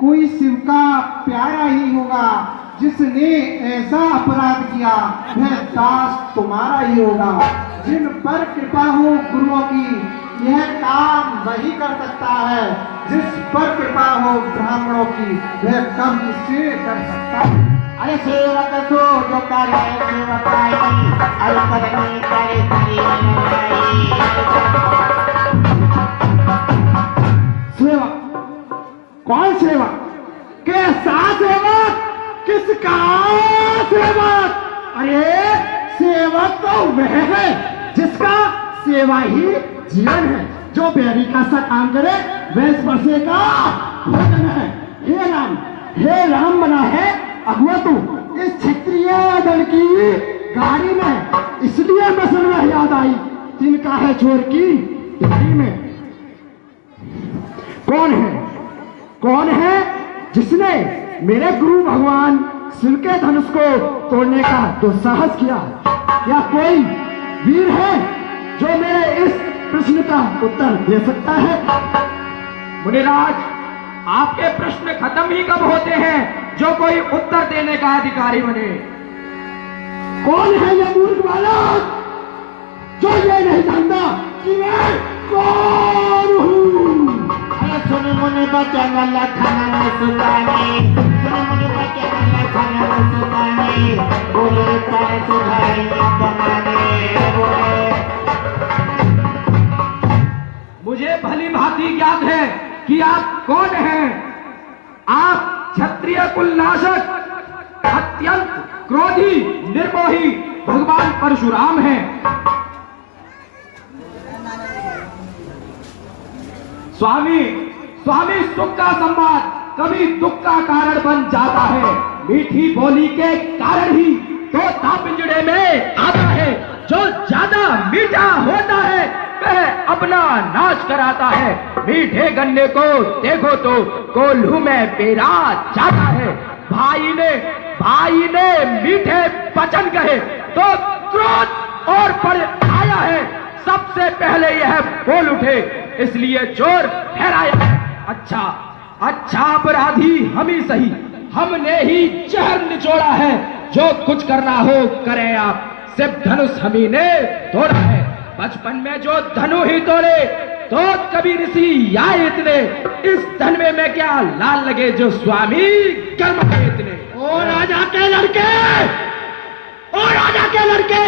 कोई शिव का प्यारा ही होगा। जिसने ऐसा अपराध किया वह दास तुम्हारा ही होगा। जिन पर कृपा हो गुरुओं की यह काम वही कर सकता है। जिस पर कृपा हो ब्राह्मणों की वह काम किससे कर सकता है। अरे सेवक सो जो करे सेवकाई, अरे करनी करे सेवक? कौन सेवक? कैसा सेवक? किसका सेवक? अरे सेवक तो वह है जिसका सेवा ही जीवन है। जो बैरी का सा काम करे वह स्पर्शे का भोजन है। हे राम बना है अगुआ तू इस क्षत्रिय दल की गाड़ी में, इसलिए मसल में याद आई तिनका है चोर की गाड़ी में। कौन है जिसने मेरे गुरु भगवान शिव के धनुष को तोड़ने का दुस्साहस किया? या कोई वीर है जो मेरे इस प्रश्न का उत्तर दे सकता है? मुनिराज, आपके प्रश्न खत्म ही कब होते हैं जो कोई उत्तर देने का अधिकारी बने। कौन है यह मूर्ख बालक जो ये नहीं जानता कि मैं कौन हूँ? अरे सुन मुनि बचन लखन सुतानी, सुन मुनि बचन लखन सुतानी, बोले पर सुधाई कमाने बोले। मुझे भली भांति ज्ञात है कि आप कौन हैं। आप क्षत्रिय कुल नाशक, अत्यंत क्रोधी, निर्मोही भगवान परशुराम हैं। स्वामी सुख का संवाद कभी दुख का कारण बन जाता है। मीठी बोली के कारण ही तो पिंजड़े में आता है। जो ज्यादा मीठा होता है वह अपना नाश कराता है। मीठे गन्ने को देखो तो कोल्हू में पेरा जाता है। भाई ने मीठे वचन कहे तो क्रोध और बढ़ आया है। सबसे पहले यह बोल उठे इसलिए चोर ठहराया। अच्छा अपराधी हम ही सही, हमने ही जहर निचोड़ा है। जो कुछ करना हो करें आप, सिर्फ धनुष हम ही ने तोड़ा है। बचपन में जो धनु ही तोड़े तो कभी ऋषि या इतने। इस धन में मैं क्या लाल लगे जो स्वामी कर्म के इतने। ओ राजा के लड़के,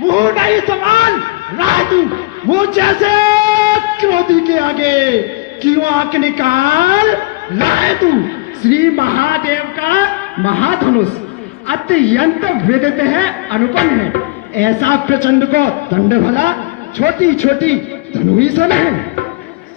मुंह नहीं समान राह तू। मुंह जैसे क्रोधी के आगे क्यों आंख निकाल रहा तू? श्री महादेव का महाधनुष अत्यंत विदित है, अनुपम है। ऐसा प्रचंड को दंड भला छोटी छोटी धनु ही सन है।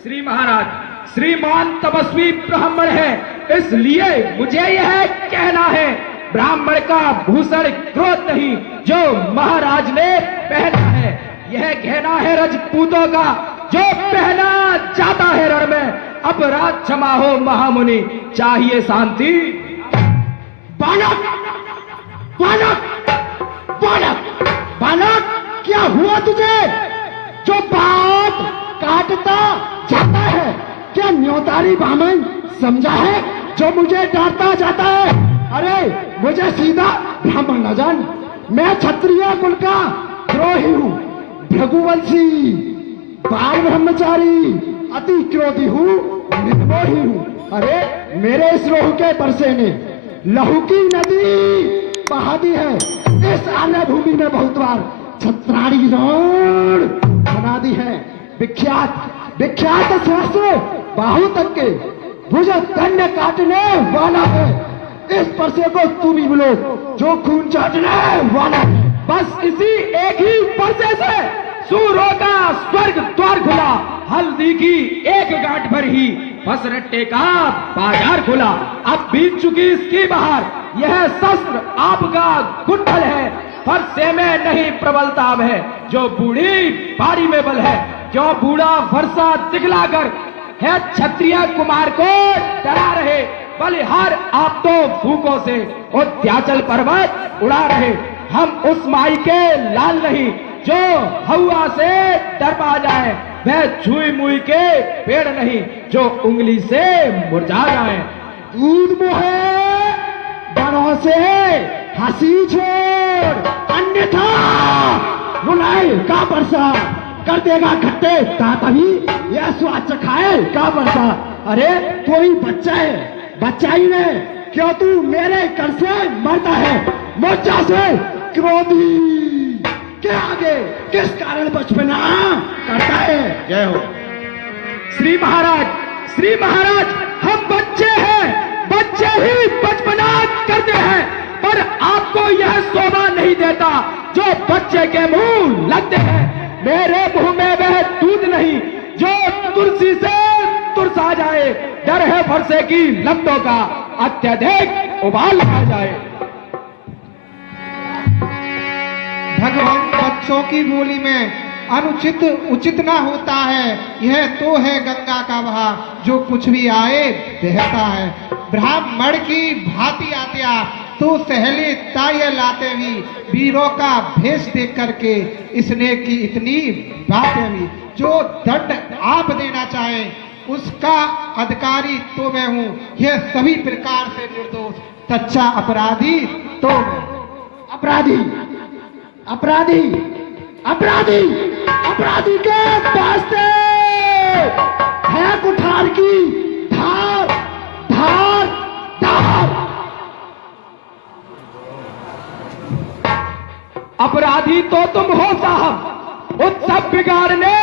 श्री महाराज, श्रीमान तपस्वी ब्राह्मण है, इसलिए मुझे यह कहना है। ब्राह्मण का भूषण क्रोध नहीं जो महाराज ने पहना है। यह कहना है राजपूतों का जो पहना जाता है रण में। अपराध क्षमा हो महामुनि, चाहिए शांति। बालक क्या हुआ तुझे जो बात काटता जाता है? क्या न्योतारी बामन समझा है जो मुझे डांटता जाता है? अरे मुझे सीधा ब्राह्मण न जान, मैं क्षत्रिय कुल का द्रोही हूँ, भृगुवंशी, बाल ब्रह्मचारी, अति क्रोधी हूँ, निर्मोही हूँ। अरे मेरे इस रोह के बरसे ने लहू की नदी बहा दी है। इस आने भूमि में बहुत बार छत्राणी रण बना दी है। विख्यात सहस्र बाहु तक के भुज दंड काटने वाला है। इस परसे को तुम ही बोलो जो खून चाटने वाला है। बस इसी एक ही परसे से सूरों का स्वर्ग द्वार खुला। हल्दी की एक गांठ भर ही बस रट्टे का बाजार खुला। अब बीत चुकी इसकी बहार, यह शस्त्र आपका गुंठल है। फरसे में नहीं प्रबलता है जो बूढ़ी बारी में बल है। क्यों बूढ़ा फरसा दिखलाकर है क्षत्रिय कुमार को डरा रहे। बलिहार आप तो भूखों से उद्याचल पर्वत उड़ा रहे। हम उस माई के लाल नहीं जो हवा से डरपा जाए। वह छुई मुई के पेड़ नहीं जो उंगली से मुरझा जाए। दूध मोहे बड़ों से हंसी छोड़, अन्यथा बुलाए का बरसा कर देगा खट्टे तातवी, यह स्वाद चखाए का बरसा। अरे तू ही बच्चा है, बच्चा ही नहीं, क्यों तू मेरे कर से मरता है, मोर्चा से क्रोधी के आगे किस कारण बचपना करता है। जय हो। श्री महाराज हम बच्चे हैं, बच्चे ही बचपना करते हैं, पर आपको यह शोभा नहीं देता जो बच्चे के मुंह लगते हैं। मेरे मुंह में वह दूध नहीं जो तुलसी से तुरसा जाए, डर है फरसे की लपटों का, अत्यधिक उबाल आ जाए। भगवान बच्चों की बोली में अनुचित उचित ना होता है, यह तो है गंगा का बहाव, जो कुछ भी आए बहता है। ब्राह्मण की भांति आत्या तो सहले ताये लाते भी, वीरों का भेष देख करके इसने की इतनी बातें भी। जो दंड आप देना चाहे उसका अधिकारी तो मैं हूँ, यह सभी प्रकार से निर्दोष सच्चा अपराधी तो मैं। अपराधी अपराधी अपराधी अपराधी के वास्ते है कुठार की धार धार धार। अपराधी तो तुम हो साहब, उत्सव बिगाड़ने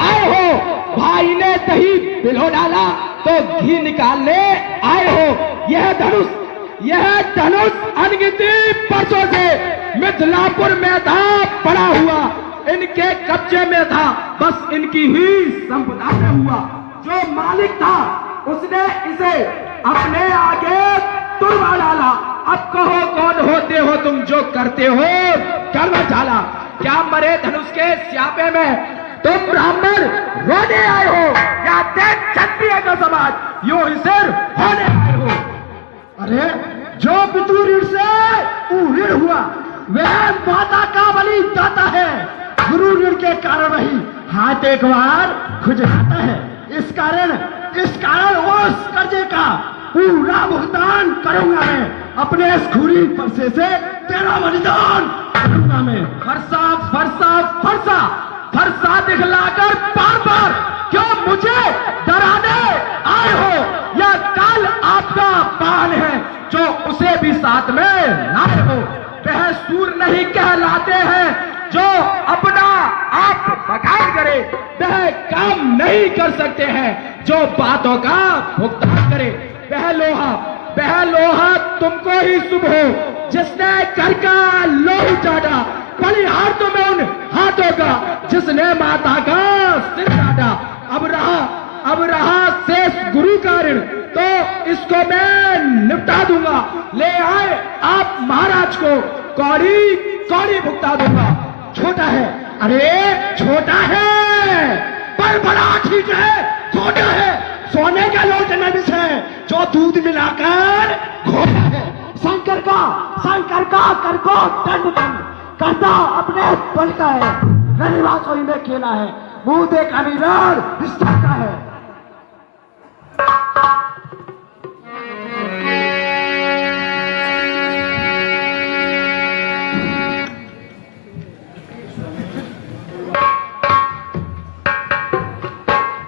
आए हो। भाई ने दही पिलो डाला तो घी निकालने आए हो। यह धनुष अनगिनती वर्षों से मिथिलापुर में था पड़ा हुआ, इनके कब्जे में था, बस इनकी ही संपदा में हुआ। जो मालिक था उसने इसे अपने आगे तुड़वा डाला। अब कहो कौन होते हो तुम जो करते हो कर्म झाला। क्या मरे धनुष के स्यापे में तुम ब्राह्मण रोने आए हो, या देख क्षत्रिय का समाज यूं ही सिर होने आए हो। अरे जो पितृ ऋण से ऋण हुआ वह माता का बलि दाता है, गुरु ऋण के कारण वही हाथ एक बार खुज जाता है। इस कारण उस कर्जे का पूरा भुगतान करूंगा मैं, अपने इस खूनी परसे से तेरा बलिदान करूंगा मैं। फरसा फरसा फरसा फरसा दिखलाकर बार बार क्यों मुझे डराने आए हो, या काल आपका पान है जो उसे भी साथ में लाए हो। वह सूर नहीं कहलाते हैं जो अपना आप बखान करे, वह काम नहीं कर सकते हैं जो बातों का भुगतान करे। वह लोहा तुमको ही शुभ हो जिसने कर का लोही चाटा, बलिहार तुम्हें उन हाथों का जिसने माता का सिर काटा। अब रहा शेष गुरु का ऋण तो इसको मैं निपटा दूंगा। ले आए आप महाराज को, कौड़ी कौड़ी भुगता दूंगा। छोटा है, अरे छोटा है पर बड़ा ठीक है, छोटा है सोने का लोट नबिस है जो दूध मिलाकर घोटा है। शंकर का कर को दंड करता अपने बल का है, रनिवासों में खेला है, मुंह देखा निरार निष्ठा का है।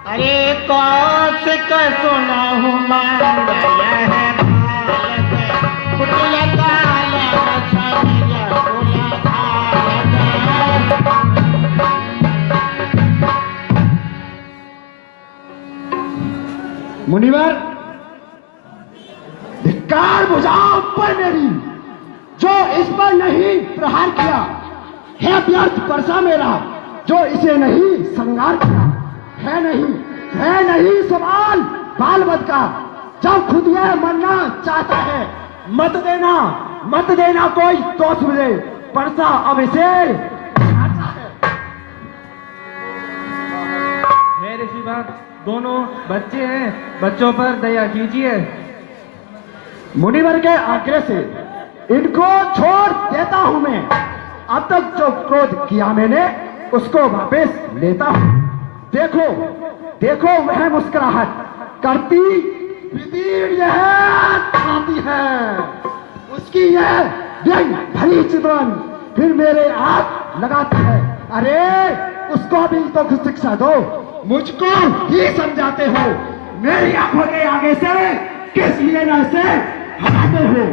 अरे कौन से सुना हूँ मांगया है कुटिया काला छाया बोला मुनिवर धिक्कार बुझाओ पर मेरी, जो इस पर नहीं प्रहार किया है व्यर्थ परसा मेरा, जो इसे नहीं संगार किया है नहीं सवाल बाल बद का, जब खुद यह मरना चाहता है मत देना कोई दोष मिले, परसा अब इसे हे ऋषिवर, दोनों बच्चे हैं, बच्चों पर दया कीजिए। मुनिवर के आग्रह से इनको छोड़ देता हूं मैं। अब तक जो क्रोध किया मैंने उसको वापस लेता हूं। देखो वह मुस्कुराहट करती विदीर्ण है उसकी यह व्यंग भली चितवन फिर मेरे हाथ लगाती है। अरे उसको भी तो कुछ शिक्षा दो, मुझको ही समझाते हो। मेरी आंखों के आगे से किस लिए न से हटाते हो?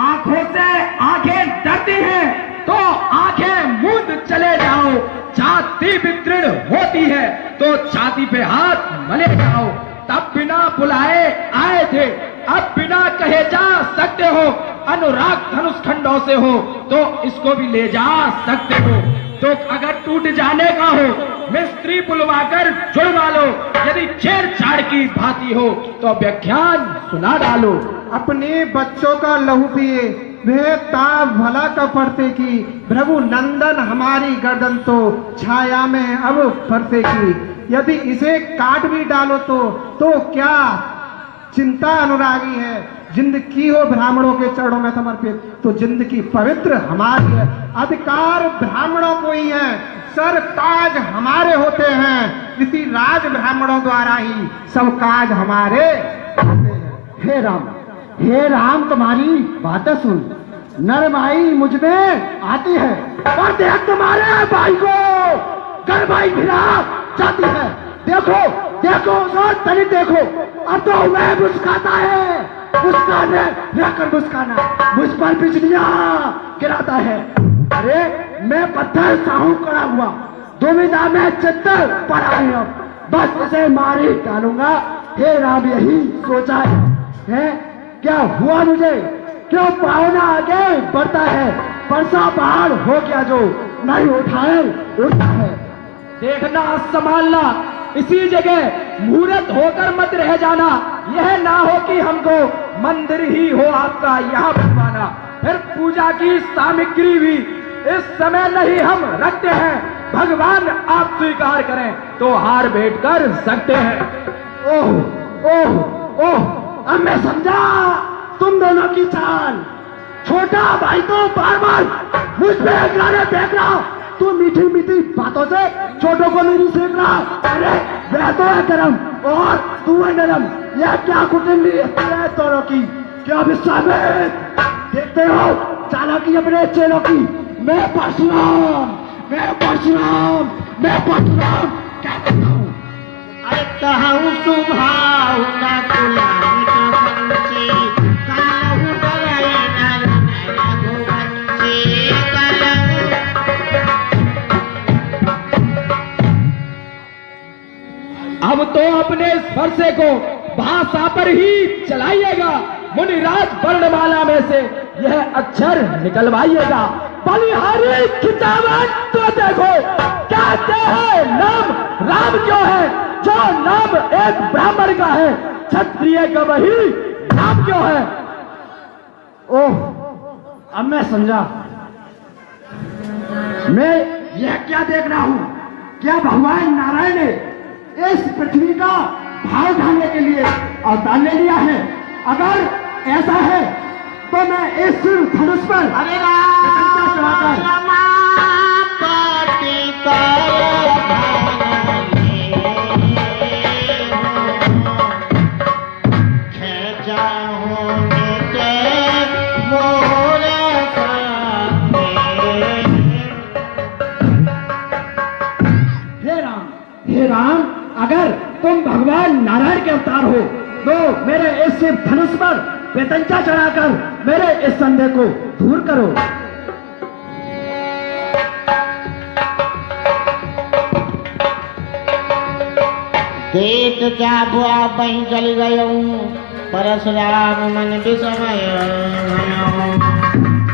आंखों से आंखें डरती हैं तो आंखें मूंद चले जाओ। छाती विदृढ़ होती है तो छाती पे हाथ मले जाओ। तब बिना बुलाए आए थे, अब बिना कहे जा सकते हो। अनुराग धनुष खंडों से हो तो इसको भी ले जा सकते हो। तो अगर टूट जाने का हो मिस्त्री बुलवाकर जुड़वा लो। यदि छेड़छाड़ की भांति हो तो व्याख्यान सुना डालो। अपने बच्चों का लहू पिए वे ताप भला का पड़ते की। प्रभु नंदन हमारी गर्दन तो छाया में अब फरते की। यदि इसे काट भी डालो तो क्या चिंता अनुरागी है। जिंदगी हो ब्राह्मणों के चरणों में समर्पित तो जिंदगी पवित्र हमारी है। अधिकार ब्राह्मणों को ही है, सर ताज हमारे होते हैं। इसी राज ब्राह्मणों द्वारा ही सब काज हमारे होते हैं। हे राम तुम्हारी बातें सुन, नरमाई मुझ में आती है और देख तुम्हारे भाई को गरमाई भिड़ा जाती है। देखो देखो और तनी देखो, अब तो वह मुस्काता है, मुस्काने रहकर मुस्काना मुझ पर बिजलियां गिराता है। अरे मैं पत्थर साहू खड़ा हुआ, दुविधा में चित्तर पड़ा है। बस इसे मार ही डालूंगा। हे राम यही सोचा है क्या हुआ मुझे? क्यों पावना आगे बढ़ता है? परसा पहाड़ हो गया जो नहीं उठाए उठता है। देखना संभालना, इसी जगह मुहूर्त होकर मत रह जाना। यह ना हो कि हमको मंदिर ही हो आपका यहाँ बनवाना। फिर पूजा की सामग्री भी इस समय नहीं हम रखते हैं। भगवान आप स्वीकार करें तो हार भेंट कर सकते हैं। ओह ओह ओह, अब मैं समझा तुम दोनों की चाल। छोटा भाई तो बार बार मुझ पे अगराने फेंक रहा, तू मीठी मीठी बातों से छोटों को नहीं सेक रहा। अरे वह तो है गरम और तू है नरम। यह क्या कुटुंबी है दोनों की, क्या विश्वास है? देखते हो चालाकी अपने चेलों की। मैं परशुराम क्या करता हूँ? अरे कहूँ सुभाव ना गुलाम का पंछी, कहूँ डराई ना रघुवंशी, अब तो अपने स्पर्शे को भाषा पर ही चलाइएगा। मुनिराज वर्णमाला में से यह अक्षर निकलवाइएगा। बलिहारी खिंचावन तो देखो कहते हैं नाम राम क्यों है, जो नाम एक ब्राह्मण का है। क्षत्रिय का वही नाम क्यों है? ओह अब मैं समझा। मैं यह क्या देख रहा हूँ? क्या भगवान नारायण ने इस पृथ्वी का भाव ढालने के लिए अवतार ले लिया है? अगर ऐसा है तो मैं इस धनुष पर अरे चढ़ाकर हे राम, अगर तुम भगवान नारायण के अवतार हो तो मेरे इस धनुष पर बेतंचा चढ़ाकर मेरे इस संदेह को दूर करो। देख जा बुआ बही जल गयो, परशुराम मन विस्मय भयो।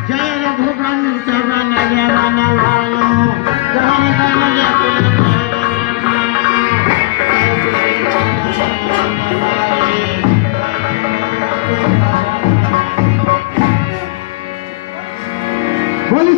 जय रघुवंश वन जवन भालो, जवन कन जकुल बोली